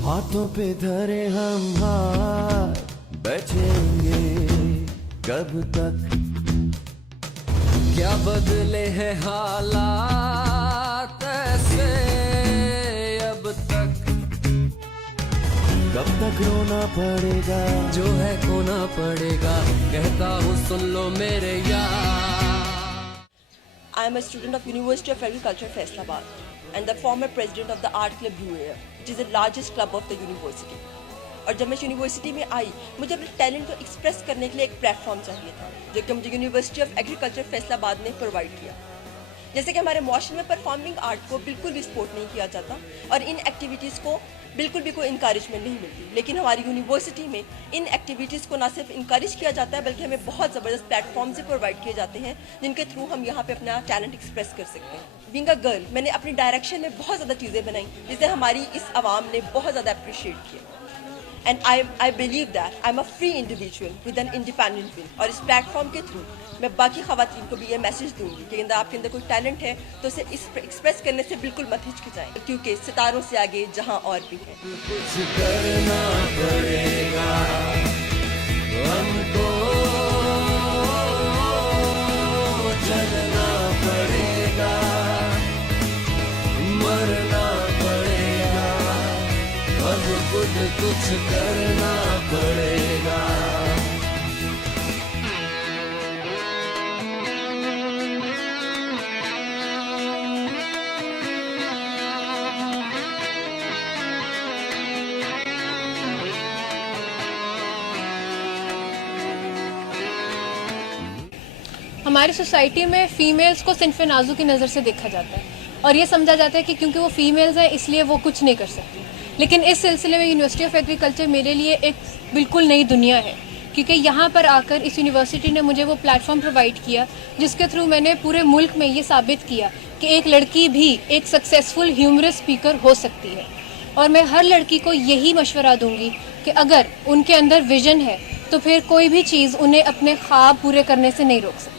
हाथों पे धरे हम हाथ बैठेंगे कब तक, क्या बदले हैं हालात ऐसे अब तक, कब तक रोना पड़ेगा जो है खोना पड़ेगा, कहता हूँ सुन लो मेरे यार। I am a student of University of Agriculture, Faisalabad, and the former president of the Art Club Blue Air, which is the largest club of the university. और जब मैं यूनिवर्सिटी में आई, मुझे अपने टैलेंट को एक्सप्रेस करने के लिए एक प्लेटफॉर्म चाहिए था, जो कि मुझे यूनिवर्सिटी ऑफ एग्रीकल्चर फैसलाबाद ने प्रोवाइड किया। जैसे कि हमारे माशरे में परफॉर्मिंग आर्ट को बिल्कुल भी सपोर्ट नहीं किया जाता और इन एक्टिविटीज़ को बिल्कुल भी कोई इंकरेजमेंट नहीं मिलती, लेकिन हमारी यूनिवर्सिटी में इन एक्टिविटीज़ को ना सिर्फ इंकरेज किया जाता है बल्कि हमें बहुत ज़बरदस्त प्लेटफॉर्म से प्रोवाइड किए जाते हैं जिनके थ्रू हम यहाँ पे अपना टैलेंट एक्सप्रेस कर सकते हैं। बीइंग अ गर्ल, मैंने अपनी डायरेक्शन में बहुत ज़्यादा चीज़ें बनाई जिसे हमारी इस आवाम ने बहुत ज़्यादा अप्रिशिएट किया। And I believe that I am a free individual with an independent will. और इस प्लेटफॉर्म के थ्रू मैं बाकी खवातीन को भी ये मैसेज दूंगी कि अगर आपके अंदर कोई टैलेंट है तो उसे एक्सप्रेस करने से बिल्कुल मत हिचकिचाएं, क्योंकि सितारों से आगे जहां और भी है। कुछ करना पड़ेगा हमको, चलना पड़ेगा, मरना पड़ेगा, अब खुद कुछ करना पड़ेगा। हमारी सोसाइटी में फीमेल्स को सिन्फ़े नाज़ुक की नज़र से देखा जाता है और ये समझा जाता है कि क्योंकि वो फीमेल्स हैं इसलिए वो कुछ नहीं कर सकती। लेकिन इस सिलसिले में यूनिवर्सिटी ऑफ एग्रीकल्चर मेरे लिए एक बिल्कुल नई दुनिया है, क्योंकि यहाँ पर आकर इस यूनिवर्सिटी ने मुझे वो प्लेटफॉर्म प्रोवाइड किया जिसके थ्रू मैंने पूरे मुल्क में ये साबित किया कि एक लड़की भी एक सक्सेसफुल ह्यूमरस स्पीकर हो सकती है। और मैं हर लड़की को यही मशवरा दूंगी कि अगर उनके अंदर विजन है तो फिर कोई भी चीज़ उन्हें अपने ख्वाब पूरे करने से नहीं रोक सकती।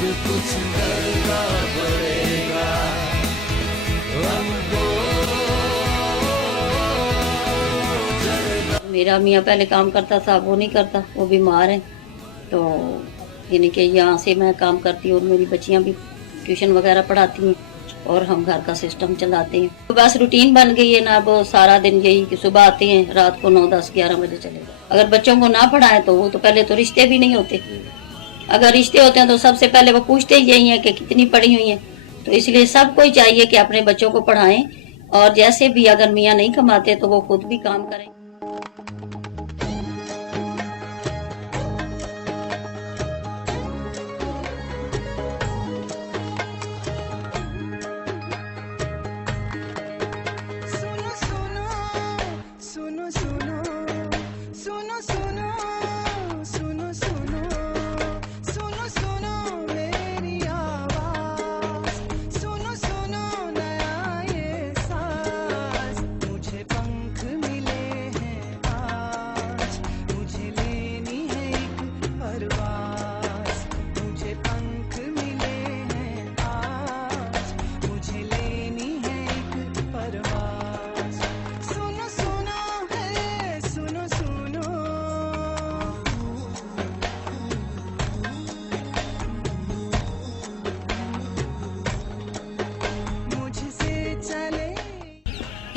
कुछ करना पड़ेगा हमको। मेरा मियाँ पहले काम करता था, वो नहीं करता, वो बीमार है, तो यानी कि यहाँ से मैं काम करती हूँ और मेरी बच्चियाँ भी ट्यूशन वगैरह पढ़ाती हैं और हम घर का सिस्टम चलाते हैं। तो बस रूटीन बन गई है ना, वो सारा दिन यही कि सुबह आते हैं, रात को 9, 10, 11 बजे चले जाते। अगर बच्चों को ना पढ़ाएं तो वो तो पहले तो रिश्ते भी नहीं होते। अगर रिश्ते होते हैं तो सबसे पहले वो पूछते ही यही है कि कितनी पढ़ी हुई है। तो इसलिए सबको ही चाहिए कि अपने बच्चों को पढ़ाएं और जैसे भी अगर मियाँ नहीं कमाते तो वो खुद भी काम करें।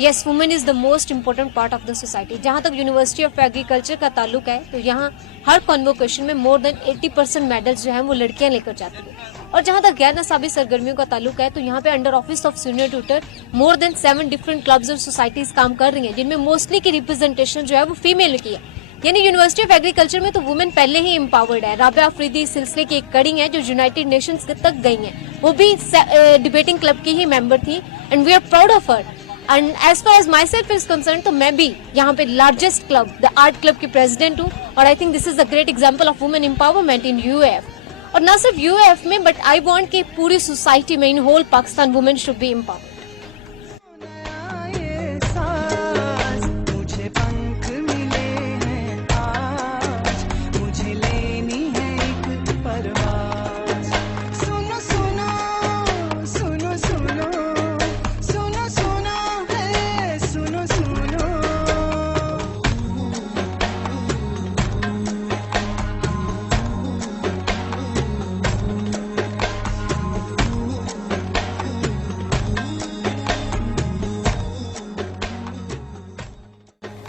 Yes, women is the most important part of the society. जहाँ तक यूनिवर्सिटी ऑफ एग्रीकल्चर का ताल्लुक है तो यहाँ हर कॉन्वोकेशन में मोर देन 80% मेडल्स जो हैं वो लड़कियाँ लेकर जाती हैं। और जहाँ तक गैर नसाबी सरगर्मियों का ताल्लुक है तो यहाँ पे under office of senior tutor more than 7 different clubs और सोसाइटीज काम कर रही हैं, जिनमें मोस्टली की रिप्रेजेंटेशन जो है वो फीमेल की है। यानी यूनिवर्सिटी ऑफ एग्रीकल्चर में तो वुमेन पहले ही एम्पावर्ड है। राबिया अफरीदी इस सिलसिले की एक कड़ी है जो यूनाइटेड नेशंस तक गई हैं। वो भी डिबेटिंग क्लब की ही मेंबर थी and we are proud of her. And as far as myself is concern तो मैं भी यहाँ पे largest club the art club की प्रेसिडेंट हूँ और I think this is a great example of women empowerment in UF. और न सिर्फ यूएफ में बट आई वांट कि पूरी सोसाइटी में in whole Pakistan women should be empowered.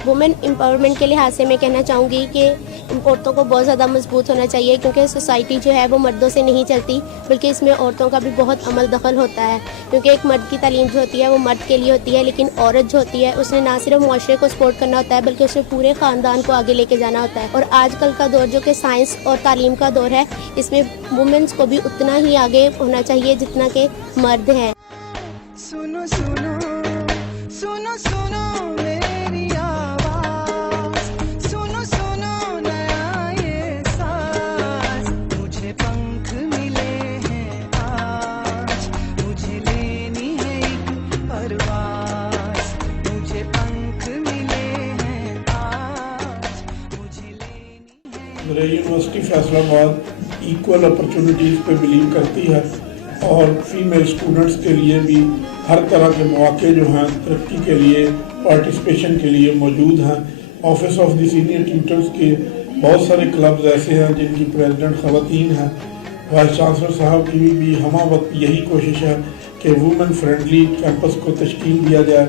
Women empowerment के लिहाज से मैं कहना चाहूँगी कि औरतों को बहुत ज़्यादा मजबूत होना चाहिए, क्योंकि सोसाइटी जो है वो मर्दों से नहीं चलती, बल्कि इसमें औरतों का भी बहुत अमल दखल होता है। क्योंकि एक मर्द की तालीम जो होती है वो मर्द के लिए होती है, लेकिन औरत जो होती है उसने ना सिर्फ मुआशरे को सपोर्ट करना होता है बल्कि उसने पूरे ख़ानदान को आगे लेके जाना होता है। और आजकल का दौर जो कि साइंस और तालीम का दौर है, इसमें वुमेन्स को भी उतना ही आगे होना चाहिए जितना कि मर्द हैं। सुनो सुनो सुनो सुनो मेरी आवाज़, सुनो सुनो नया ये साज, मुझे पंख मिले हैं आज, मुझे लेनी है एक परवाज़, मुझे पंख मिले हैं आज, मुझे लेनी है। मेरी यूनिवर्सिटी फैसलाबाद इक्वल अपॉर्चुनिटीज़ पे बिलीव करती है और फीमेल स्टूडेंट्स के लिए भी हर तरह के मौके जो हैं तरक्की के लिए, पार्टिसिपेशन के लिए मौजूद हैं। Office of the senior tutors के बहुत सारे क्लब्स ऐसे हैं जिनकी प्रेसिडेंट ख़वातीन हैं। वाइस चांसलर साहब की भी हमा वक्त यही कोशिश है कि वुमेन फ्रेंडली कैंपस को तश्कील दिया जाए।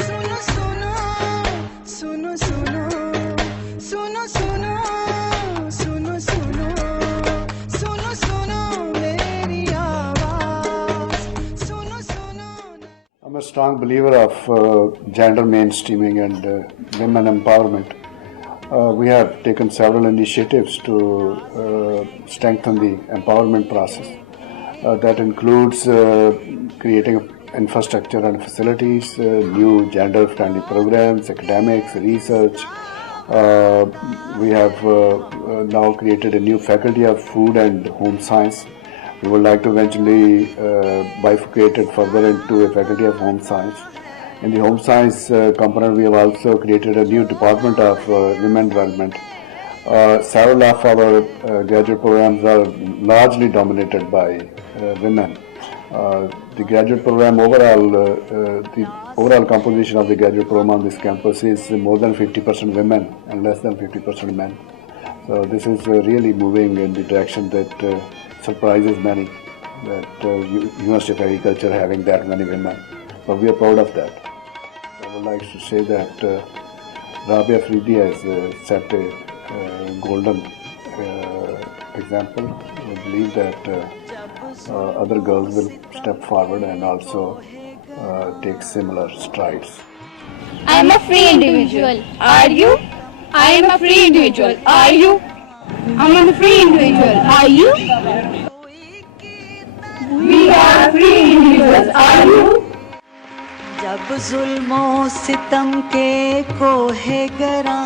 सुनो सुनो सुनो सुनो सुनो सुनो सुनो सुनो सुनो सुनो मेरी आवाज़, सुनो सुनो। I'm a strong believer of gender mainstreaming and women empowerment. We have taken several initiatives to strengthen the empowerment process. That includes creating infrastructure and facilities, new gender-friendly programs, academics, research. We have now created a new faculty of food and home science. We would like to eventually bifurcate it further into a faculty of home science. In the home science component, we have also created a new department of women development. Several of our graduate programs are largely dominated by women. The graduate program overall, the overall composition of the graduate program on this campus is more than 50% women and less than 50% men. So this is really moving in the direction that surprises many, that University of Agriculture having that many women, but we are proud of that. I would like to say that Rabia Afridi has set a golden example. We believe that other girls will step forward and also take similar strides. I am a free individual. Are you? I am a free individual. Are you? I am a free individual. Are you? We are free individuals. Are you? जब जुल्मों सितम के कोहे गरा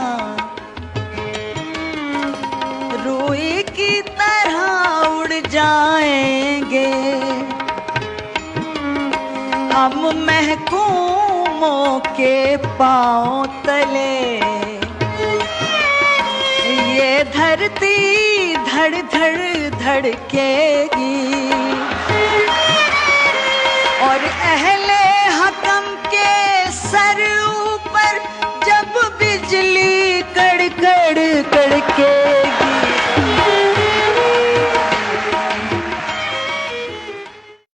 रूई की तरह उड़ जाएंगे, हम महकूमों के पांव तले, ये धरती धड़ धड़ धड़केगी और अहले हकम के सर ऊपर जब बिजली कड़कड़